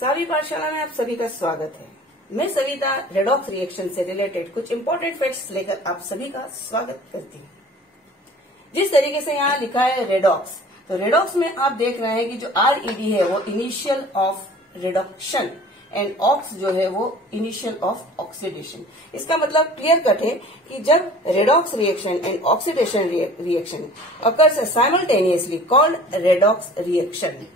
सावी पाठशाला में आप सभी का स्वागत है। मैं सविता रेडॉक्स रिएक्शन से रिलेटेड कुछ इंपॉर्टेंट फैक्ट्स लेकर आप सभी का स्वागत करती हूँ। जिस तरीके से यहाँ लिखा है रेडॉक्स, तो रेडॉक्स में आप देख रहे हैं कि जो RED है वो initial of reduction and ox जो है वो इनिशियल ऑफ ऑक्सीडेशन। इसका मतलब क्लियर कट है कि जब redox reaction and oxidation reaction occurs simultaneously called redox reaction.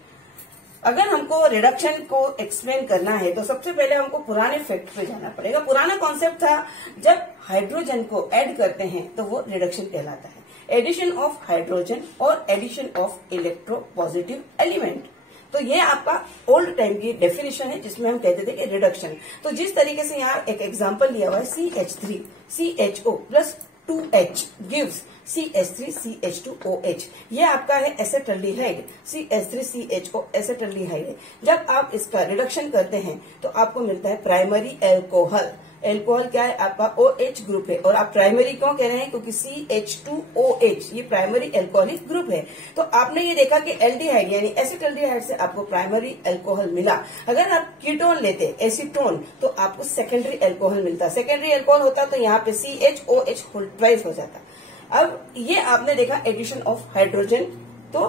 अगर हमको रिडक्शन को एक्सप्लेन करना है तो सबसे पहले हमको पुराने फैक्ट पे जाना पड़ेगा। पुराना कॉन्सेप्ट था जब हाइड्रोजन को ऐड करते हैं तो वो रिडक्शन कहलाता है, एडिशन ऑफ हाइड्रोजन और एडिशन ऑफ इलेक्ट्रोपॉजिटिव एलिमेंट। तो ये आपका ओल्ड टाइम की डेफिनेशन है जिसमें हम कहते थे कि रिडक्शन। तो जिस तरीके से यहाँ एक एग्जांपल लिया हुआ है CH3 CHO plus 2H gives CH3CH2OH। ये आपका है एसेटल्डिहाइड CH3CHO एसेटल्डिहाइड है। जब आप इसका रिडक्शन करते हैं तो आपको मिलता है प्राइमरी एल्कोहल। एल्कोहल क्या है? आपका OH ग्रुप है। और आप प्राइमरी क्यों कह रहे हैं? क्योंकि CH2OH ये प्राइमरी एल्कोहलिक ग्रुप है। तो आपने ये देखा कि एल्डिहाइड यानी एसिटल्डिहाइड से आपको प्राइमरी एल्कोहल मिला। अगर आप कीटोन लेते एसीटोन तो आपको सेकेंडरी एल्कोहल मिलता। सेकेंडरी एल्कोहल होता तो यहाँ पे CHOH होल ट्वाइस हो जाता। अब ये आपने देखा एडिशन ऑफ हाइड्रोजन। तो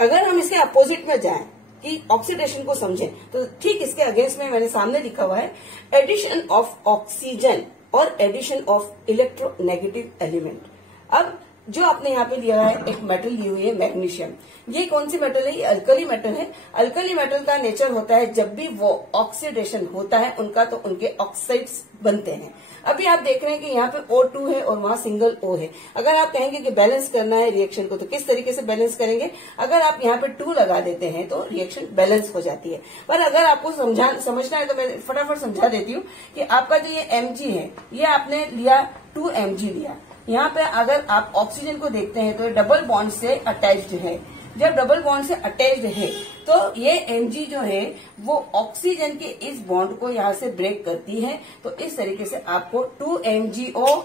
अगर हम इसके अपोजिट में जाएं कि ऑक्सीडेशन को समझें तो ठीक इसके अगेंस्ट में मैंने सामने लिखा हुआ है एडिशन ऑफ ऑक्सीजन और एडिशन ऑफ इलेक्ट्रोनेगेटिव एलिमेंट। अब जो आपने यहाँ पे लिया है एक मेटल ली हुई है मैग्नीशियम। ये कौन सी मेटल है? ये अल्कली मेटल है। अल्कली मेटल का नेचर होता है जब भी वो ऑक्सीडेशन होता है उनका तो उनके ऑक्साइड्स बनते हैं। अभी आप देख रहे हैं कि यहाँ पे O2 है और वहां सिंगल O है। अगर आप कहेंगे कि बैलेंस करना है रिएक्शन को तो किस तरीके से बैलेंस करेंगे? अगर आप यहाँ पे 2 लगा देते हैं तो रिएक्शन बैलेंस हो जाती है। पर अगर आपको समझना है तो मैं फटाफट समझा देती हूँ कि आपका जो ये Mg है ये आपने लिया 2Mg लिया। यहाँ पे अगर आप ऑक्सीजन को देखते हैं तो ये डबल बॉन्ड से अटैच्ड है। जब डबल बॉन्ड से अटैच्ड है तो ये Mg जो है वो ऑक्सीजन के इस बॉन्ड को यहाँ से ब्रेक करती है। तो इस तरीके से आपको 2MgO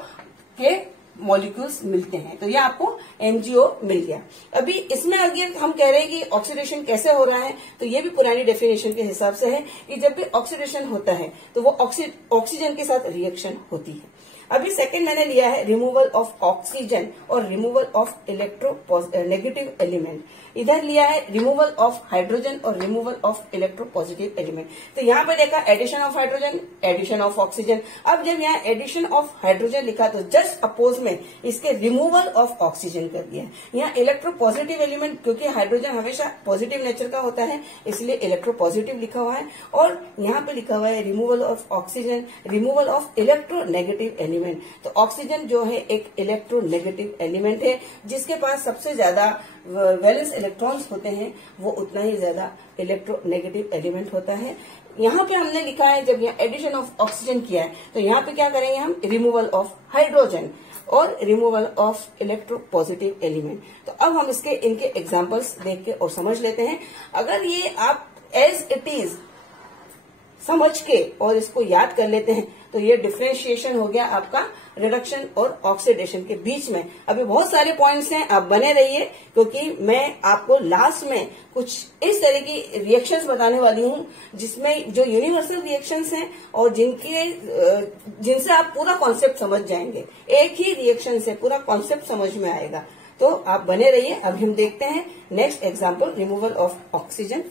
के मॉलिक्यूल्स मिलते हैं। तो ये आपको MgO मिल गया। अभी इसमें अगर हम कह रहे हैं कि ऑक्सीडेशन कैसे हो रहा है तो ये भी पुरानी डेफिनेशन के हिसाब से है कि जब भी ऑक्सीडेशन होता है तो वो ऑक्सीजन के साथ रिएक्शन होती है। अभी सेकंड मैंने लिया है रिमूवल ऑफ ऑक्सीजन और रिमूवल ऑफ इलेक्ट्रोनेगेटिव एलिमेंट। इधर लिया है रिमूवल ऑफ हाइड्रोजन और रिमूवल ऑफ इलेक्ट्रोपॉजिटिव एलिमेंट। तो यहाँ पे देखा addition of hydrogen, addition of oxygen. अब जब यहाँ एडिशन ऑफ हाइड्रोजन लिखा तो जस्ट अपोज में इसके रिमूवल ऑफ ऑक्सीजन कर दिया। यहाँ इलेक्ट्रोपॉजिटिव एलिमेंट क्योंकि हाइड्रोजन हमेशा पॉजिटिव नेचर का होता है इसलिए इलेक्ट्रोपॉजिटिव लिखा हुआ है। और यहाँ पे लिखा हुआ है removal of oxygen, removal of electronegative element. तो ऑक्सीजन जो है एक इलेक्ट्रोनेगेटिव एलिमेंट है जिसके पास सबसे ज्यादा वैलेंस इलेक्ट्रॉन्स होते हैं वो उतना ही ज्यादा इलेक्ट्रोनेगेटिव एलिमेंट होता है। यहाँ पे हमने लिखा है जब यहाँ एडिशन ऑफ ऑक्सीजन किया है तो यहाँ पे क्या करेंगे हम? रिमूवल ऑफ हाइड्रोजन और रिमूवल ऑफ इलेक्ट्रोपॉजिटिव एलिमेंट। तो अब हम इनके एग्जांपल्स देख के और समझ लेते हैं। अगर ये आप एज इट इज समझ के और इसको याद कर लेते हैं तो ये डिफरेंशिएशन हो गया आपका रिडक्शन और ऑक्सीडेशन के बीच में। अभी बहुत सारे पॉइंट्स हैं, आप बने रहिए क्योंकि मैं आपको लास्ट में कुछ इस तरह की रिएक्शंस बताने वाली हूं जिसमें जो यूनिवर्सल रिएक्शंस हैं और जिनसे आप पूरा कॉन्सेप्ट समझ जाएंगे। एक ही रिएक्शन से पूरा कॉन्सेप्ट समझ में आएगा। तो आप बने रहिए। अभी हम देखते हैं next example removal of oxygen.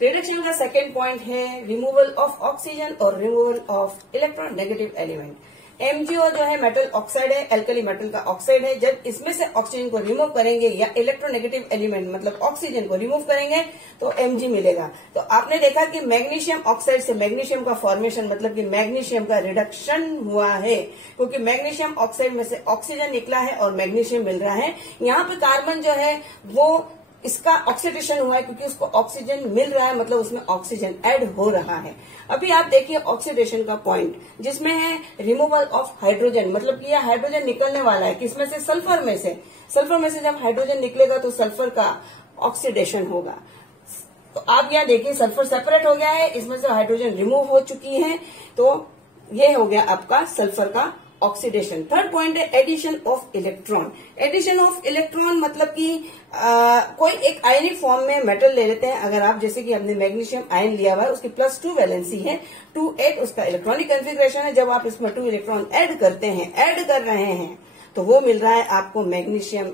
Reduction का सेकेंड पॉइंट है रिमूवल ऑफ ऑक्सीजन और removal of electronegative element. MgO जो है मेटल ऑक्साइड है, एल्कली मेटल का ऑक्साइड है। जब इसमें से ऑक्सीजन को रिमूव करेंगे या इलेक्ट्रोनेगेटिव एलिमेंट मतलब ऑक्सीजन को रिमूव करेंगे तो Mg मिलेगा। तो आपने देखा कि मैग्नीशियम ऑक्साइड से मैग्नीशियम का फॉर्मेशन मतलब कि मैग्नीशियम का रिडक्शन हुआ है क्योंकि मैग्नीशियम ऑक्साइड में से ऑक्सीजन निकला है और मैग्नीशियम मिल रहा है। यहाँ पे कार्बन जो है वो इसका ऑक्सीडेशन हुआ है क्योंकि उसको ऑक्सीजन मिल रहा है मतलब उसमें ऑक्सीजन ऐड हो रहा है। अभी आप देखिए ऑक्सीडेशन का पॉइंट जिसमें है रिमूवल ऑफ हाइड्रोजन मतलब कि यह हाइड्रोजन निकलने वाला है किसमें से? सल्फर में से। सल्फर में से जब हाइड्रोजन निकलेगा तो सल्फर का ऑक्सीडेशन होगा। तो आप यहाँ देखिए सल्फर सेपरेट हो गया है, इसमें से हाइड्रोजन रिमूव हो चुकी है तो ये हो गया आपका सल्फर का ऑक्सीडेशन। थर्ड पॉइंट है addition of electron. Addition of electron मतलब कि कोई एक आयनिक फॉर्म में मेटल ले लेते हैं। अगर आप जैसे कि हमने मैग्नीशियम आयन लिया हुआ है, उसकी +2 वैलेंसी है, 2 8 उसका इलेक्ट्रॉनिक कॉन्फ़िगरेशन है। जब आप इसमें 2 इलेक्ट्रॉन ऐड करते हैं, ऐड कर रहे हैं, तो वो मिल रहा है आपको मैग्नीशियम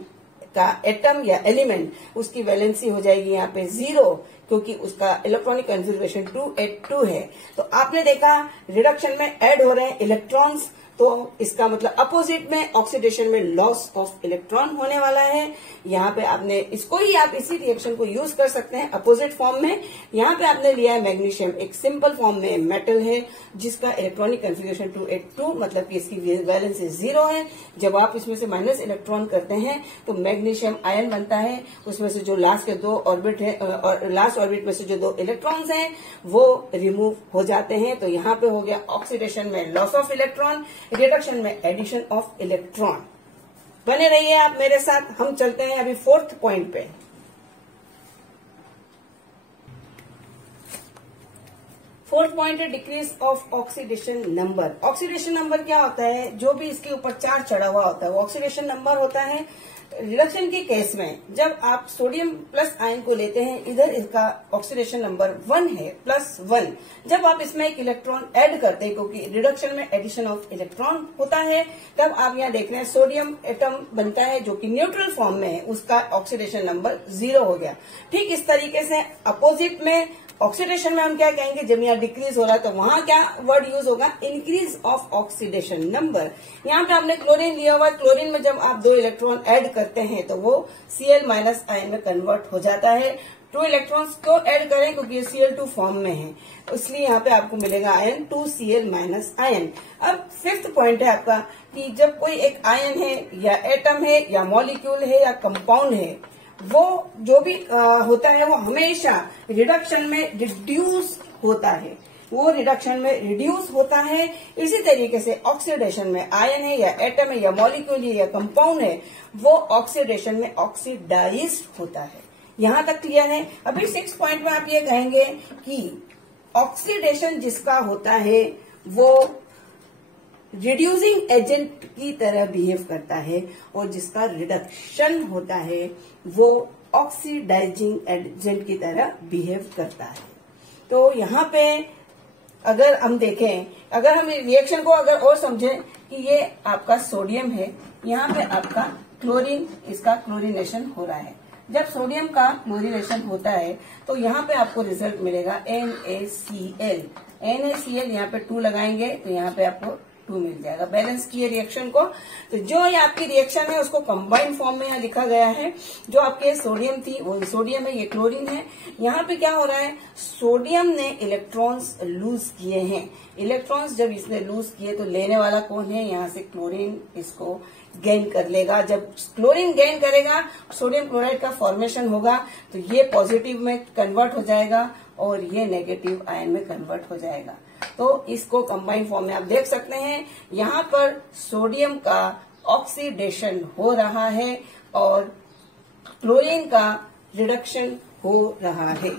का एटम या एलिमेंट। उसकी वैलेंसी हो जाएगी यहाँ पे 0, क्योंकि उसका इलेक्ट्रॉनिक कॉन्फ़िगरेशन 282 है। तो आपने देखा रिडक्शन में ऐड हो रहे हैं इलेक्ट्रॉन्स, तो इसका मतलब अपोजिट में ऑक्सीडेशन में लॉस ऑफ इलेक्ट्रॉन होने वाला है। यहाँ पे आपने इसको ही आप इसी रिएक्शन को यूज कर सकते हैं अपोजिट फॉर्म में। यहाँ पे आपने लिया है मैग्नीशियम, एक सिंपल फॉर्म में मेटल है जिसका इलेक्ट्रॉनिक कॉन्फ़िगरेशन 282, मतलब कि इसकी वैलेंसी 0 है। जब आप इसमें से माइनस इलेक्ट्रॉन करते हैं तो मैग्नीशियम आयन बनता है। उसमें से जो लास्ट के 2 ऑर्बिट है और लास्ट ऑर्बिट में से जो 2 इलेक्ट्रॉन्स हैं वो रिमूव हो जाते हैं। तो यहाँ पे हो गया ऑक्सीडेशन में लॉस ऑफ इलेक्ट्रॉन, रिडक्शन में एडिशन ऑफ इलेक्ट्रॉन। बने रहिए आप मेरे साथ। हम चलते हैं अभी 4th पॉइंट पे। 4th पॉइंट है decrease of oxidation number. Oxidation number क्या होता है? जो भी इसके ऊपर चार्ज चढ़ा हुआ होता है वो ऑक्सीडेशन नंबर होता है। रिडक्शन के केस में जब आप सोडियम प्लस आयन को लेते हैं, इधर इसका ऑक्सीडेशन नंबर 1 है, +1। जब आप इसमें एक इलेक्ट्रॉन ऐड करते हैं, क्योंकि रिडक्शन में एडिशन ऑफ इलेक्ट्रॉन होता है, तब आप यहाँ देख रहे हैं सोडियम एटम बनता है जो कि न्यूट्रल फॉर्म में है, उसका ऑक्सीडेशन नंबर 0 हो गया। ठीक इस तरीके से अपोजिट में ऑक्सीडेशन में हम क्या कहेंगे? जब यहाँ डिक्रीज हो रहा है तो वहां क्या वर्ड यूज होगा? Increase of oxidation number. यहाँ पे आपने क्लोरीन लिया हुआ है। क्लोरीन में जब आप 2 इलेक्ट्रॉन ऐड करते हैं तो वो Cl- आयन में कन्वर्ट हो जाता है। 2 इलेक्ट्रॉन्स को ऐड करें क्योंकि ये Cl2 फॉर्म में है, इसलिए यहाँ पे आपको मिलेगा आयन 2Cl- आयन। अब 5th पॉइंट है आपका कि जब कोई एक आयन है या एटम है या मॉलिक्यूल है या कंपाउंड है, वो जो भी होता है वो हमेशा रिडक्शन में रिड्यूस होता है, वो रिडक्शन में रिड्यूस होता है। इसी तरीके से ऑक्सीडेशन में आयन है या एटम है या मॉलिक्यूल है या कंपाउंड है, वो ऑक्सीडेशन में ऑक्सीडाइज्ड होता है। यहां तक क्लियर है? अभी 6th पॉइंट में आप ये कहेंगे कि ऑक्सीडेशन जिसका होता है वो रिड्यूसिंग एजेंट की तरह बिहेव करता है, और जिसका रिडक्शन होता है वो ऑक्सीडाइजिंग एजेंट की तरह बिहेव करता है। तो यहाँ पे अगर हम देखें, अगर हम रिएक्शन को अगर और समझें कि ये आपका सोडियम है, यहाँ पे आपका क्लोरीन, इसका क्लोरीनेशन हो रहा है। जब सोडियम का क्लोरीनेशन होता है तो यहाँ पे आपको रिजल्ट मिलेगा NaCl। NaCl यहाँ पे 2 लगाएंगे तो यहाँ पे आपको 2 मिल जाएगा। बैलेंस किए रिएक्शन को, तो जो ये आपकी रिएक्शन है उसको कंबाइंड फॉर्म में यहाँ लिखा गया है। जो आपके सोडियम थी वो सोडियम है, ये क्लोरीन है। यहाँ पे क्या हो रहा है? सोडियम ने इलेक्ट्रॉन्स लूज किए हैं। इलेक्ट्रॉन्स जब इसने लूज किए तो लेने वाला कौन है? यहाँ से क्लोरीन इसको गेन कर लेगा। जब क्लोरीन गेन करेगा, सोडियम क्लोराइड का फॉर्मेशन होगा, तो ये पॉजिटिव में कन्वर्ट हो जाएगा और ये नेगेटिव आयन में कन्वर्ट हो जाएगा। तो इसको कंबाइंड फॉर्म में आप देख सकते हैं। यहाँ पर सोडियम का ऑक्सीडेशन हो रहा है और क्लोरीन का रिडक्शन हो रहा है।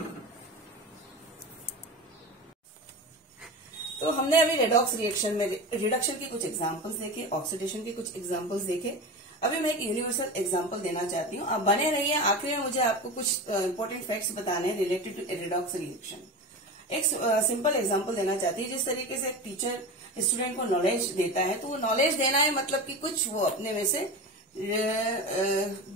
तो हमने अभी रेडॉक्स रिएक्शन में रिडक्शन के कुछ एग्जांपल्स देखे, ऑक्सीडेशन के कुछ एग्जांपल्स देखे। अभी मैं एक यूनिवर्सल एग्जांपल देना चाहती हूँ। आप बने रहिए, आखिरी में मुझे आपको कुछ इंपॉर्टेंट फैक्ट्स बताने हैं रिलेटेड टू रेडॉक्स रिएक्शन। एक सिंपल एग्जांपल देना चाहती है। जिस तरीके से टीचर स्टूडेंट को नॉलेज देता है, तो वो नॉलेज देना है मतलब कि कुछ वो अपने में से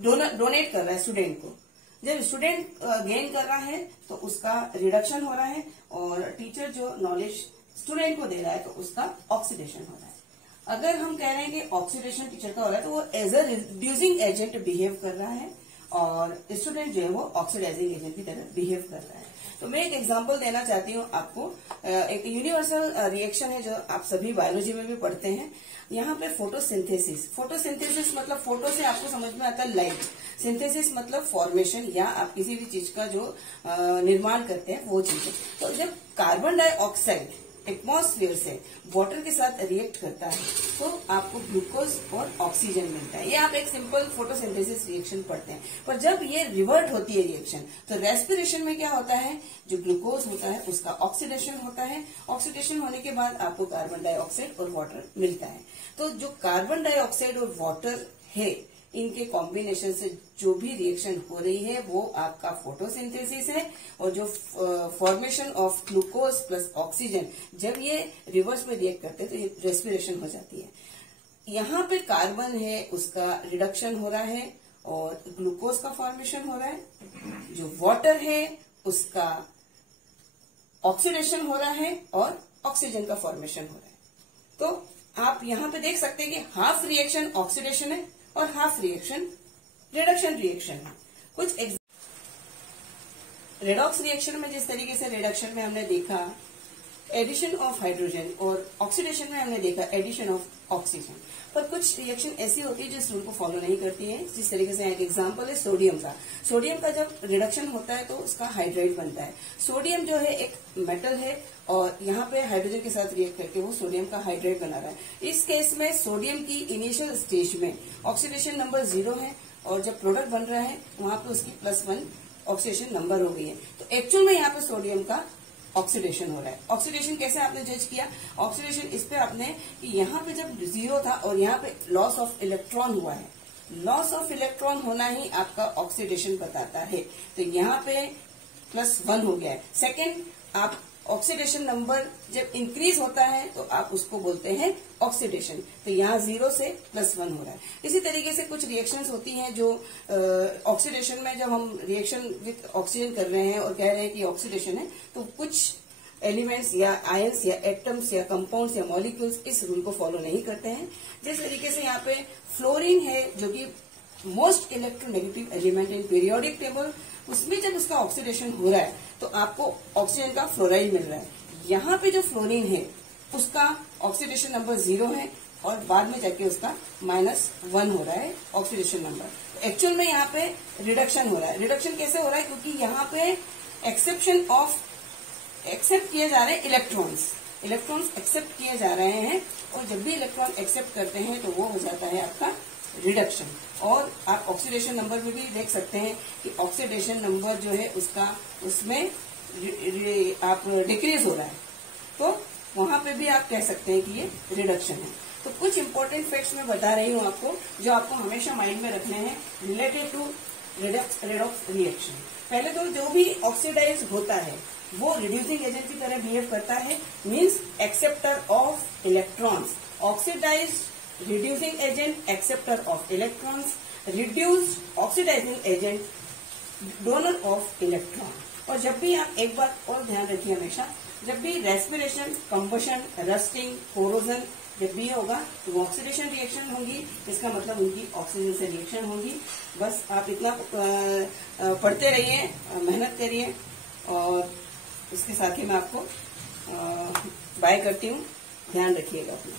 डोनेट कर रहा है स्टूडेंट को। जब स्टूडेंट गेन कर रहा है तो उसका रिडक्शन हो रहा है, और टीचर जो नॉलेज स्टूडेंट को दे रहा है तो उसका ऑक्सीडेशन हो रहा है। अगर हम कह रहे हैं कि ऑक्सीडेशन टीचर का हो रहा है तो वो as a reducing agent behave कर रहा है, और स्टूडेंट जो है वो ऑक्सीडाइजिंग एजेंट की तरह बिहेव कर रहा है। तो मैं एक एग्जांपल देना चाहती हूँ आपको। एक यूनिवर्सल रिएक्शन है जो आप सभी बायोलॉजी में भी पढ़ते हैं। यहाँ पे फोटोसिंथेसिस। फोटोसिंथेसिस मतलब फोटो से आपको समझ में आता है लाइट, सिंथेसिस मतलब फॉर्मेशन या आप किसी भी चीज का जो निर्माण करते हैं वो चीज। तो जब कार्बन डाइऑक्साइड एटमॉस्फेयर से वाटर के साथ रिएक्ट करता है तो आपको ग्लूकोज और ऑक्सीजन मिलता है। ये आप एक सिंपल फोटोसिंथेसिस रिएक्शन पढ़ते हैं। पर जब ये रिवर्ट होती है रिएक्शन तो रेस्पिरेशन में क्या होता है, जो ग्लूकोज होता है उसका ऑक्सीडेशन होता है। ऑक्सीडेशन होने के बाद आपको कार्बन डाइऑक्साइड और वाटर मिलता है। तो जो कार्बन डाइऑक्साइड और वाटर है इनके कॉम्बिनेशन से जो भी रिएक्शन हो रही है वो आपका फोटोसिंथेसिस है। और जो formation of glucose plus oxygen जब ये रिवर्स में रिएक्ट करते हैं तो ये रेस्पिरेशन हो जाती है। यहाँ पे कार्बन है उसका रिडक्शन हो रहा है और ग्लूकोज का फॉर्मेशन हो रहा है। जो वाटर है उसका ऑक्सीडेशन हो रहा है और ऑक्सीजन का फॉर्मेशन हो रहा है। तो आप यहाँ पे देख सकते हैं कि हाफ रिएक्शन ऑक्सीडेशन है और हाफ रिएक्शन रिडक्शन रिएक्शन है। कुछ रेडॉक्स रिएक्शन में जिस तरीके से रिडक्शन में हमने देखा एडिशन ऑफ हाइड्रोजन और ऑक्सीडेशन में हमने देखा एडिशन ऑफ ऑक्सीजन, पर कुछ रिएक्शन ऐसी होती है जो इस रूल को फॉलो नहीं करती है। जिस तरीके से एक एग्जांपल है सोडियम का। सोडियम का जब रिडक्शन होता है तो उसका हाइड्राइड बनता है। सोडियम जो है एक मेटल है और यहाँ पे हाइड्रोजन के साथ रिएक्ट करके वो सोडियम का हाइड्राइड बना रहा है। इस केस में सोडियम की इनिशियल स्टेज में ऑक्सीडेशन नंबर 0 है और जब प्रोडक्ट बन रहा है वहां पे उसकी +1 ऑक्सीडेशन नंबर हो गई है। तो एक्चुअल में यहाँ पे सोडियम का ऑक्सीडेशन हो रहा है। ऑक्सीडेशन कैसे आपने जज किया? ऑक्सीडेशन इस पे आपने कि यहाँ पे जब 0 था और यहाँ पे लॉस ऑफ इलेक्ट्रॉन हुआ है, लॉस ऑफ इलेक्ट्रॉन होना ही आपका ऑक्सीडेशन बताता है। तो यहाँ पे +1 हो गया है। सेकेंड, आप ऑक्सीडेशन नंबर जब इंक्रीज होता है तो आप उसको बोलते हैं ऑक्सीडेशन। तो यहाँ 0 से +1 हो रहा है। इसी तरीके से कुछ रिएक्शंस होती हैं जो ऑक्सीडेशन में जब हम रिएक्शन विथ ऑक्सीजन कर रहे हैं और कह रहे हैं कि ऑक्सीडेशन है तो कुछ एलिमेंट्स या आयंस या एटम्स या कंपाउंड्स या मॉलिक्यूल्स इस रूल को फॉलो नहीं करते हैं। जिस तरीके से यहाँ पे फ्लोरीन है जो कि most electronegative element in periodic table, उसमें जब उसका ऑक्सीडेशन हो रहा है तो आपको ऑक्सीजन का फ्लोराइड मिल रहा है। यहाँ पे जो फ्लोरीन है उसका ऑक्सीडेशन नंबर 0 है और बाद में जाके उसका -1 हो रहा है ऑक्सीडेशन नंबर। एक्चुअल में यहाँ पे रिडक्शन हो रहा है। रिडक्शन कैसे हो रहा है? क्योंकि यहाँ पे एक्सेप्ट किए जा रहे हैं इलेक्ट्रॉन्स एक्सेप्ट किए जा रहे हैं और जब भी इलेक्ट्रॉन एक्सेप्ट करते हैं तो वो हो जाता है आपका रिडक्शन। और आप ऑक्सीडेशन नंबर में भी देख सकते हैं कि ऑक्सीडेशन नंबर जो है उसका उसमें आप डिक्रीज हो रहा है तो वहां पे भी आप कह सकते हैं कि ये रिडक्शन है। तो कुछ इंपॉर्टेंट फैक्ट्स मैं बता रही हूँ आपको जो आपको हमेशा माइंड में रखने हैं रिलेटेड टू रेडॉक्स रिएक्शन। पहले तो जो भी ऑक्सीडाइज होता है वो रिड्यूसिंग एजेंट की तरह बिहेव करता है, means acceptor of electrons. Oxidise reducing agent, acceptor of electrons, reduced oxidizing agent, donor of electron। और जब भी आप एक बात और ध्यान रखिए हमेशा, जब भी रेस्पिरेशन, कंबशन, रस्टिंग, कोरोजन जब भी होगा तो वो ऑक्सीडेशन रिएक्शन होगी। इसका मतलब उनकी ऑक्सीजन से रिएक्शन होगी। बस आप इतना पढ़ते रहिए, मेहनत करिए और इसके साथ ही मैं आपको बाय करती हूँ। ध्यान रखिएगा अपना।